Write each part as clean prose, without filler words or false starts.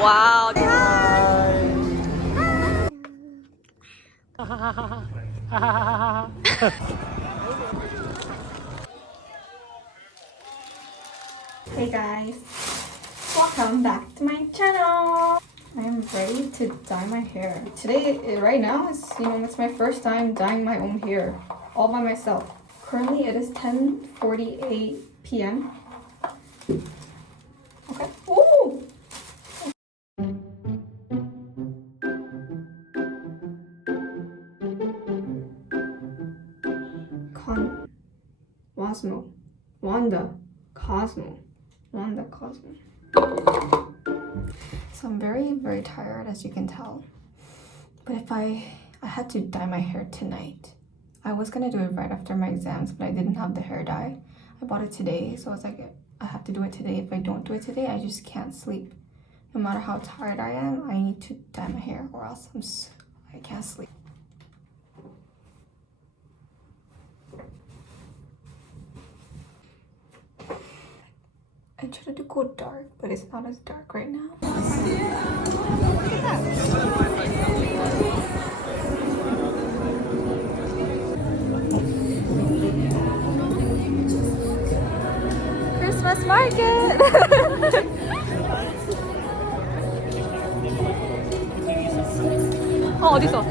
Wow. Hey guys, welcome back to my channel. I am ready to dye my hair. Today, right now, it's my first time dyeing my own hair all by myself. Currently, it is 10:48 p.m. Okay. Ooh! Wanda Cosmo. So I'm very, very tired, as you can tell. But if I had to dye my hair tonight, I was gonna do it right after my exams, but I didn't have the hair dye. I bought it today, so I was like, I have to do it today. If I don't do it today, I just can't sleep. No matter how tired I am, I need to dye my hair or else I can't sleep. I tried to go dark, but it's not as dark right now. Christmas market! Oh, 어딨어?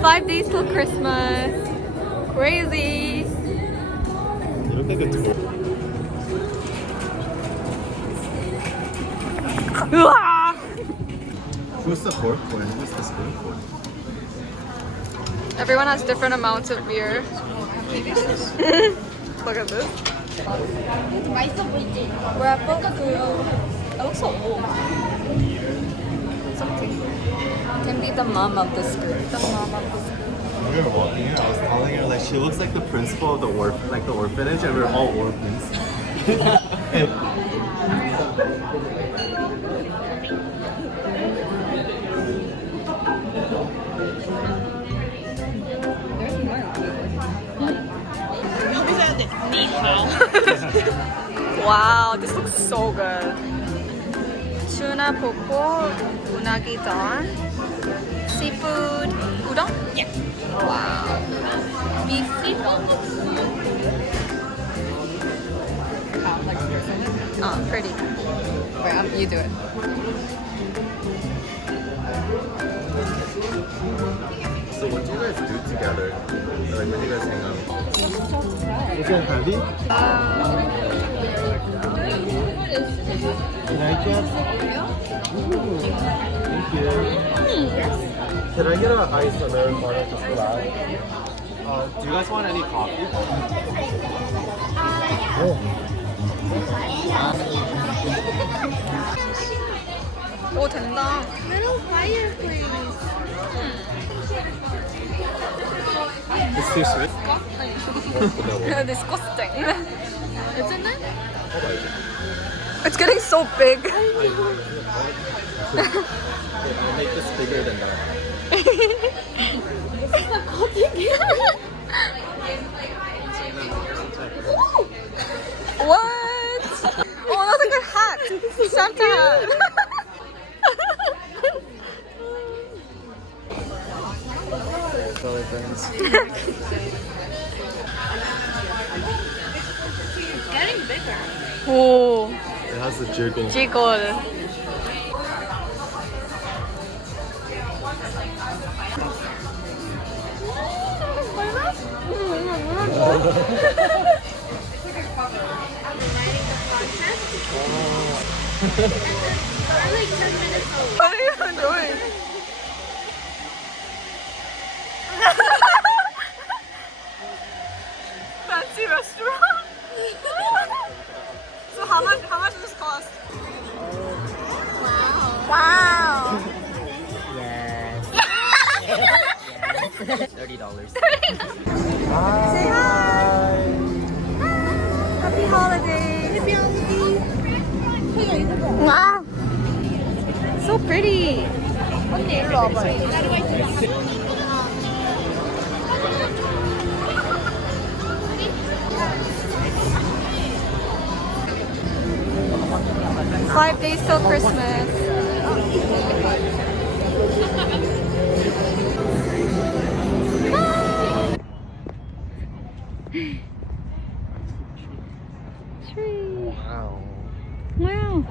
5 days till Christmas. Crazy. don't think it's cool. Who's the fork for and who's the spoon for? Everyone has different amounts of beer. Look at this. Wrap up It looks so old. It's okay. Can be the mom of the skirt. The mom of the skirt. When we were walking in, I was telling her like she looks like the principal of the orphanage, and we're all orphans. Wow, this looks so good. Tuna popo, unagi don, seafood udon. Yeah. Wow. Beef seafood. Oh, pretty. Wait, you do it. So what do you guys do together? Like when do you guys hang out? Is it heavy? Can I get? Thank you. Can I get an ice Americano just flat? Do you guys want any coffee? Oh. 오, 된다. Little fireplace. It's too sweet. Disgusting. Isn't it? It's getting so big. I'll make this bigger than that. What? Oh, that's like a hat. Santa hat. It's getting bigger. 오, It has the jiggle. jiggle. What are you doing? Fancy restaurant. So how much does this cost? Wow. Yes. Yes. $30. Say hi. Happy holidays. Happy holidays. Wow. So pretty. 언니 일로 와봐요. 5 days till Christmas. Tree. Wow. Wow.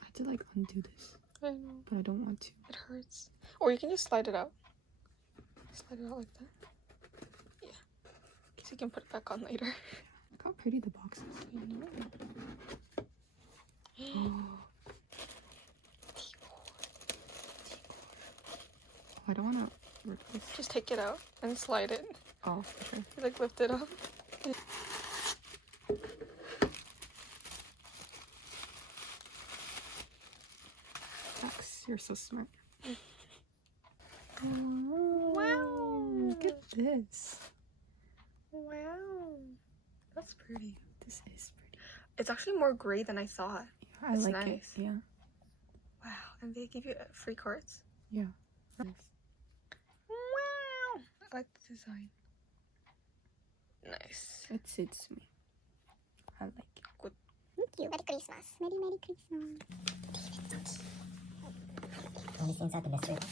I had to like undo this, I know. but I don't want to. It hurts. Or you can just slide it out. Slide it out like that. Yeah. So you can put it back on later. Look how pretty the box is. I don't want to rip this. Just take it out and slide it. Oh, for sure. You, like lift it up. Max, you're so smart. Wow. Look at this. Wow. That's pretty. This is pretty. It's actually more gray than I thought. Yeah, I It's like nice. it. Yeah. Wow. And they give you free cards? Yeah. Wow. I like the design. Nice. It suits me. I like it. Good. Thank you. Merry Christmas. Merry Christmas. Only things out the mystery box.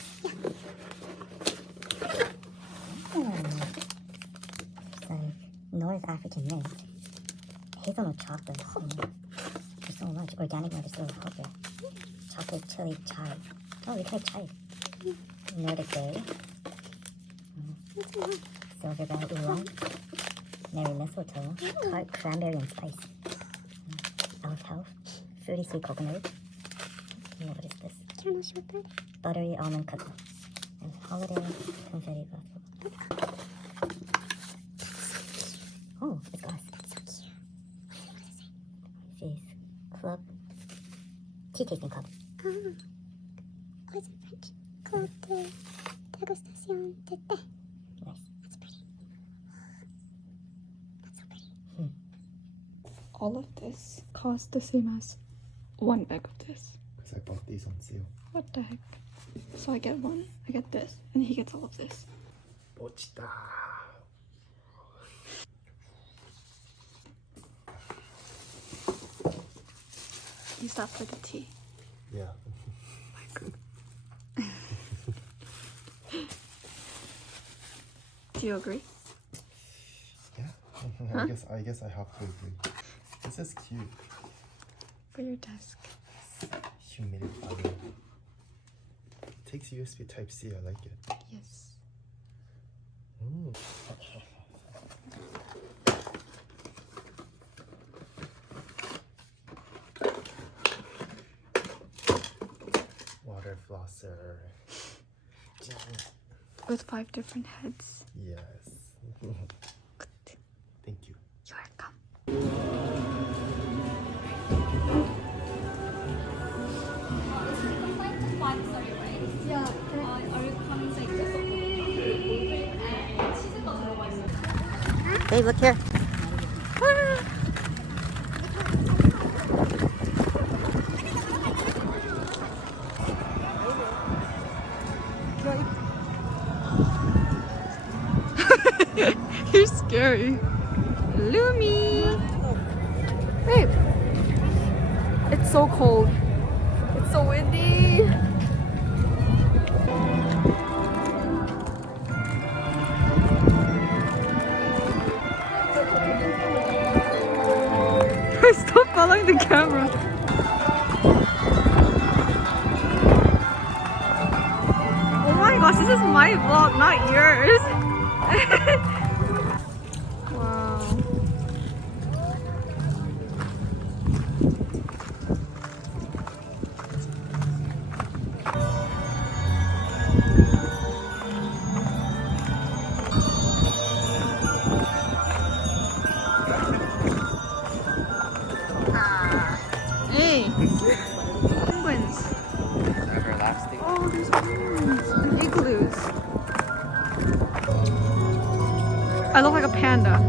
Some North African mint. Hazelnut chocolate. There's so much. Organic medicinal powder. Chocolate chili chai. Oh, we can make chai. Nordic berry. Silver bell oolong. Merry mistletoe. Tart cranberry and spice. Elf health. Fruity sweet coconut. What is this? Caramel shortbread. Buttery almond cookie. And holiday confetti glass. Oh, it's glass. This club. Tea tasting club. Ah. Oh, it's in French. Club de dégustation de thé. Nice. That's pretty. That's so pretty. All of this cost the same as one bag of this. Because I bought these on sale. What the heck? So I get one, I get this, and he gets all of this. Pochita. Use that for the tea. Yeah. Do you agree? Yeah. I guess I have to agree. This is cute. For your desk. Humidifier. It takes USB Type-C. I like it. Yes. Ooh. Water flosser. With 5 different heads. Yes. Thank you. You're welcome. Babe, look here. You're scary. Illumi! Babe! It's so cold. It's so windy. Stop following the camera. Oh my gosh, this is my vlog, not yours. Wow. I look like a panda.